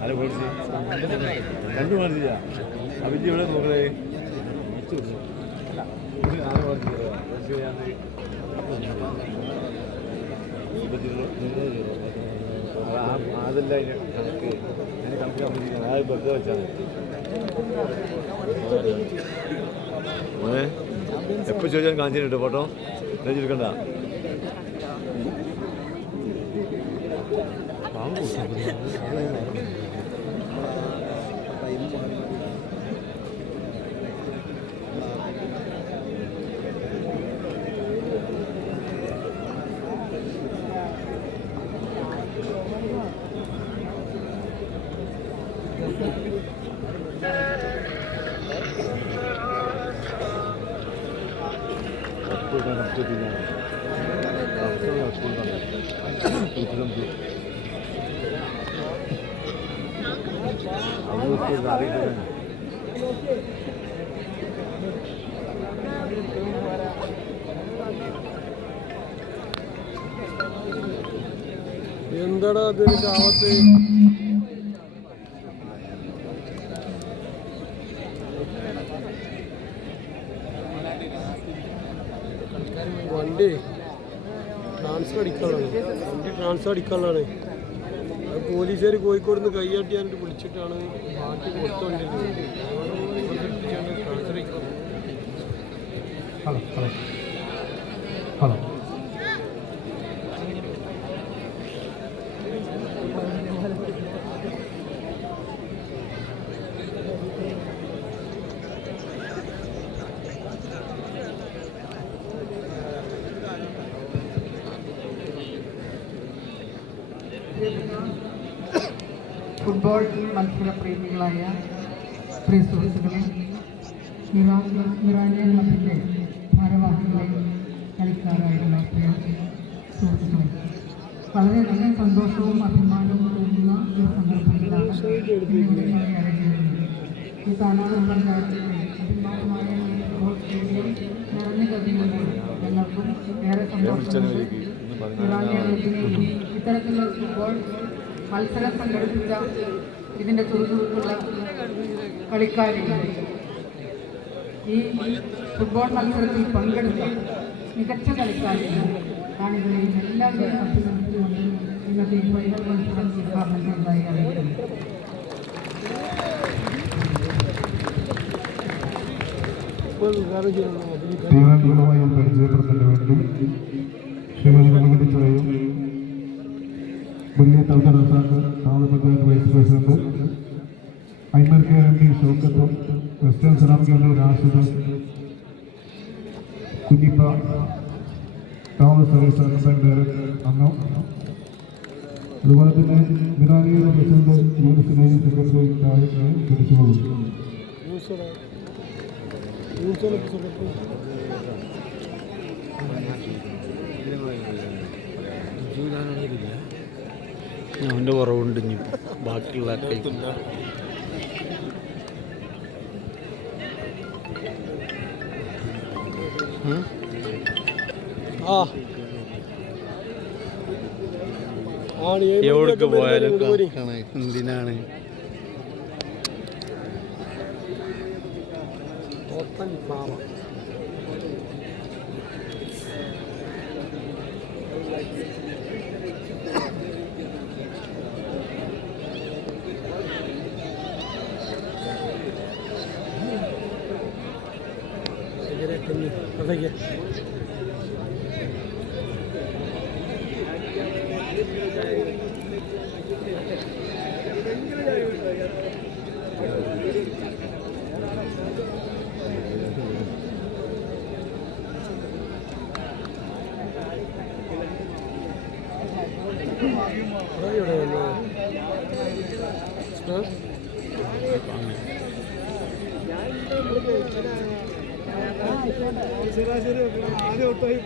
ആരെ പേടിച്ച് രണ്ടു മേടിച്ചില്ല അഭിജി ഇവിടെ നോക്കണേ ആരെ അതല്ല കണക്ക് ഞാൻ കണക്ക് കമ്പിച്ചിരിക്കുന്നത് ആ ബർത്ത് വെച്ചാൽ മോനെ എപ്പോൾ ചോദിച്ചാൽ കാണിച്ചിട്ടുണ്ട് ഫോട്ടോ ചോദിച്ചെടുക്കണ്ട എന്താടാ അതിന് കാവത്ത് വണ്ടി ട്രാൻസ്ഫർ അടിക്കാനുള്ളതാണ് അത് പോലീസുകാർ കോഴിക്കോട് നിന്ന് കൈയാട്ടി ഞാനിട്ട് വിളിച്ചിട്ടാണ് മാറ്റി കൊടുത്തോണ്ടിരുന്നത് ട്രാൻസ്ഫർ അടിക്കാൻ ഫുട്ബോൾ മത്സരപ്രേമികളായ പ്രിയ സുഹൃത്തുക്കളെ, ഇറാനിയൻ ക്ലബിൻ്റെ ഭാരവാഹികളെ, കളിക്കാരായിട്ടുള്ള പ്രിയ സുഹൃത്തുക്കളെ, വളരെ നല്ല സന്തോഷവും അഭിമാനവും തോന്നുന്ന ഒരു സന്ദർഭത്തിലാണ് ഈ താനാളൂർ പഞ്ചായത്തിലെ അഭിമാനമായ ഫുട്ബോൾ സ്റ്റേഡിയം നിറഞ്ഞു കവിയുമ്പോൾ ഞങ്ങൾക്കും ഏറെ സന്തോഷമുണ്ട്. ഇറാനിയൻ ക്ലബിനെ ഇത്തരത്തിലുള്ള ഫുട്ബോൾ മത്സരം സംഘടിപ്പിച്ച ഇതിൻ്റെ ചുറുചുറുക്കുള്ള കളിക്കാരിൽ ഈ ഫുട്ബോൾ മത്സരത്തിൽ പങ്കെടുത്ത മികച്ച കളിക്കാരിലും കാണികളെയും എല്ലാവരെയും അഭിനന്ദിച്ചുകൊണ്ട് ഇന്നത്തെ ഈ ഫൈനൽ മത്സരം ഉദ്ഘാടനം ചെയ്തതായി അറിയിക്കുന്നു. തീവണ്ടികളുമായും പരിചയപ്പെടുന്നതിന് വേണ്ടി ശ്രീമതി അനുവദിച്ചതായും മുന്നേ തൗദർ റസാഖ് താമര പഞ്ചായത്ത് വൈസ് പ്രസിഡന്റ് ഐമർ കെ എം ഡി ഷൗക്കത്തും വെസ്റ്റേൺ സലാം കേന്ദ്ര Rashid Kunhippa town service bank director അംഗം, അതുപോലെ തന്നെ മിറാനിയുടെ പ്രസിഡന്റ് യൂണിസിനെയും സെക്രട്ടറി തിരിച്ചുകൊള്ളും. അവൻ്റെ കുറവുണ്ട് ഇനി ബാക്കിയുള്ള എവിടേക്ക് പോയാലും എന്തിനാണ് ശരി ആദ്യം ഒട്ടായി